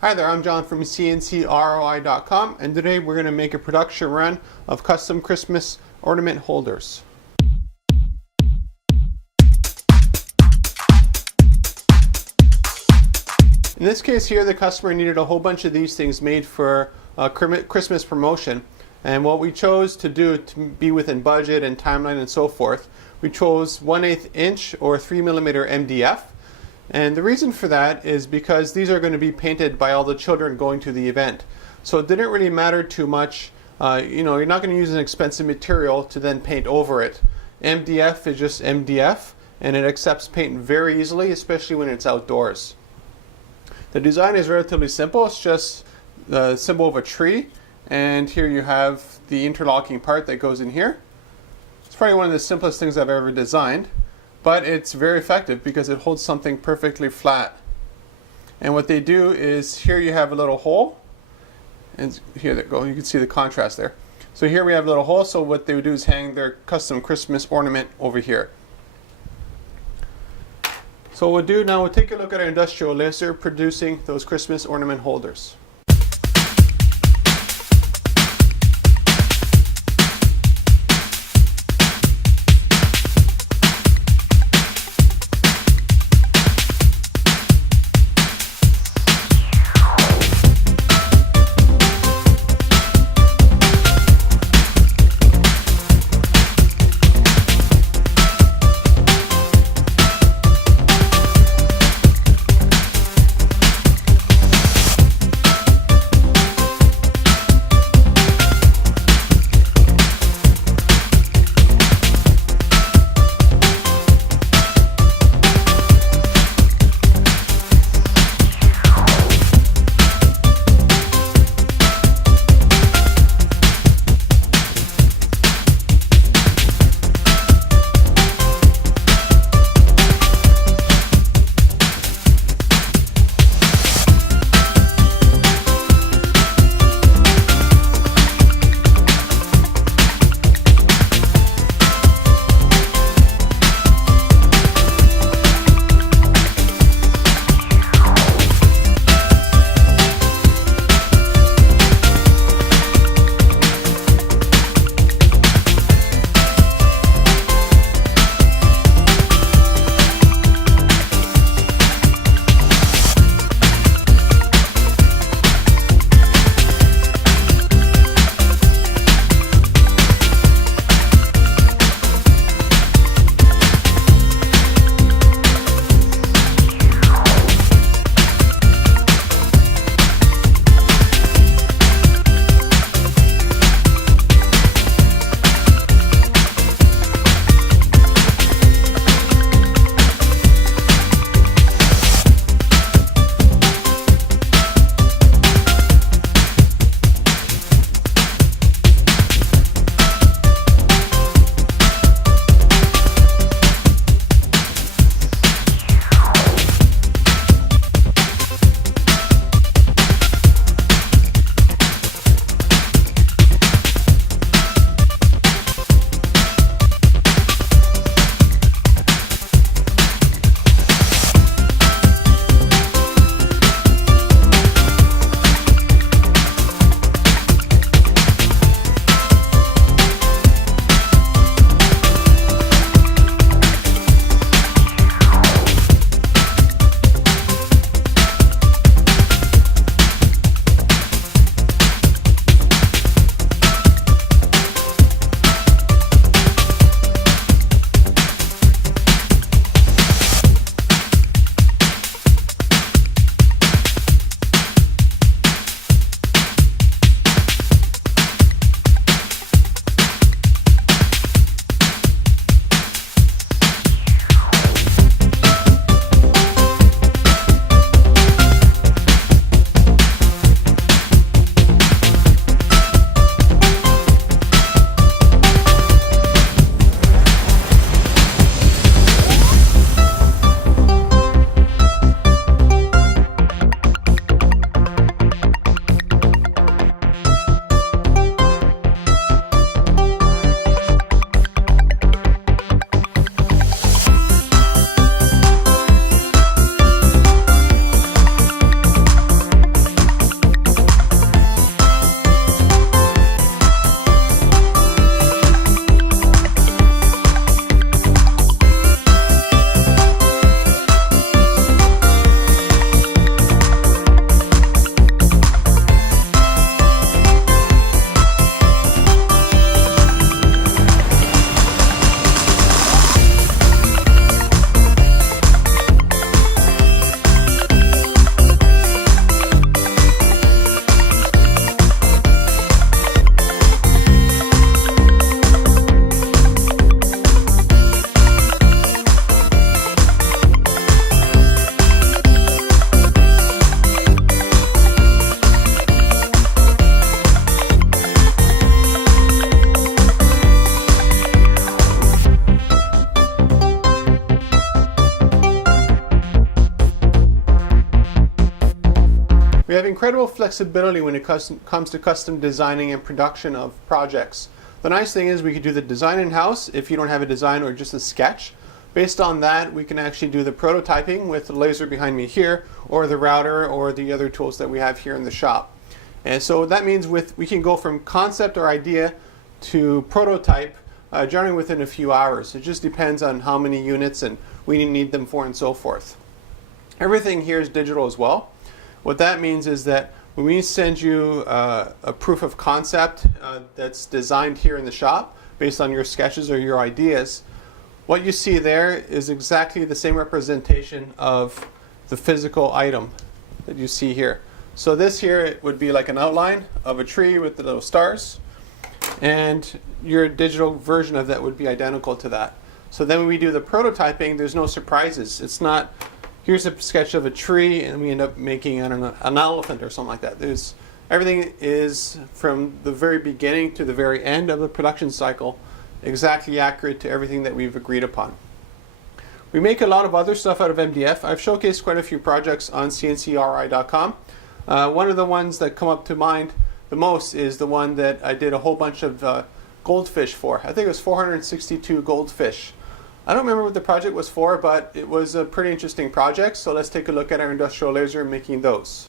Hi there, I'm John from CNCROI.com, and today we're going to make a production run of custom Christmas ornament holders. In this case here, the customer needed a whole bunch of these things made for a Christmas promotion, and what we chose to do to be within budget and timeline and so forth, we chose 1/8 inch or 3mm MDF. And the reason for that is because these are going to be painted by all the children going to the event. So it didn't really matter too much. You're not going to use an expensive material to then paint over it. MDF is just MDF, and it accepts paint very easily, especially when it's outdoors. The design is relatively simple. It's just the symbol of a tree, and here you have the interlocking part that goes in here. It's probably one of the simplest things I've ever designed. But it's very effective because it holds something perfectly flat. And what they do is, here you have a little hole, and here they go, you can see the contrast there. So here we have a little hole, so what they would do is hang their custom Christmas ornament over here. So what we'll do now, we'll take a look at our industrial laser producing those Christmas ornament holders. incredible flexibility when it comes to custom designing and production of projects. The nice thing is we can do the design in-house if you don't have a design or just a sketch. Based on that, we can actually do the prototyping with the laser behind me here, or the router, or the other tools that we have here in the shop. And so that means we can go from concept or idea to prototype generally within a few hours. It just depends on how many units and we need them for and so forth. Everything here is digital as well. What that means is that when we send you a proof of concept that's designed here in the shop based on your sketches or your ideas, what you see there is exactly the same representation of the physical item that you see here. So this here, it would be like an outline of a tree with the little stars, and your digital version of that would be identical to that. So then when we do the prototyping, there's no surprises. It's not, here's a sketch of a tree and we end up making, I don't know, an elephant or something like that. Everything is from the very beginning to the very end of the production cycle exactly accurate to everything that we've agreed upon. We make a lot of other stuff out of MDF. I've showcased quite a few projects on CNCKing.com. One of the ones that come up to mind the most is the one that I did a whole bunch of goldfish for. I think it was 462 goldfish. I don't remember what the project was for, but it was a pretty interesting project. So let's take a look at our industrial laser making those.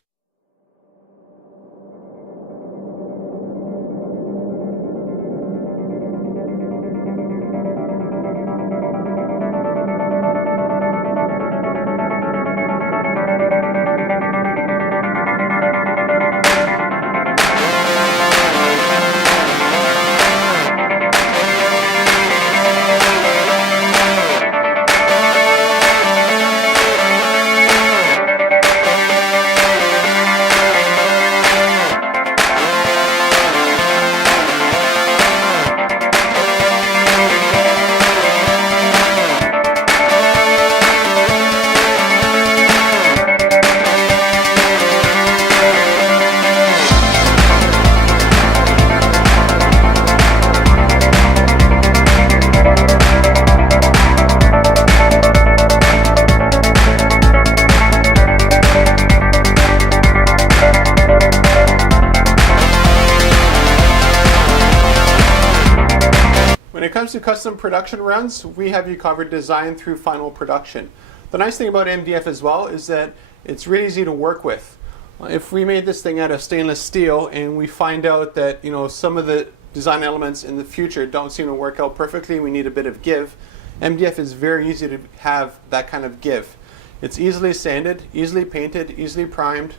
When it comes to custom production runs, we have you covered design through final production. The nice thing about MDF as well is that it's really easy to work with. If we made this thing out of stainless steel and we find out that some of the design elements in the future don't seem to work out perfectly, we need a bit of give, MDF is very easy to have that kind of give. It's easily sanded, easily painted, easily primed,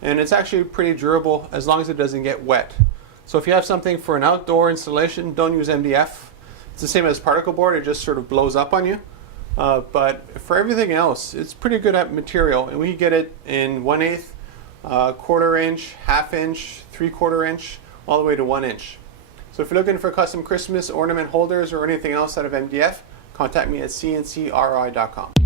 and it's actually pretty durable as long as it doesn't get wet. So if you have something for an outdoor installation, don't use MDF. It's the same as particle board, it just sort of blows up on you. But for everything else, it's pretty good at material, and we get it in 1/8, 1/4 inch, 1/2 inch, 3/4 inch, all the way to 1 inch. So if you're looking for custom Christmas ornament holders or anything else out of MDF, contact me at CNCKing.com.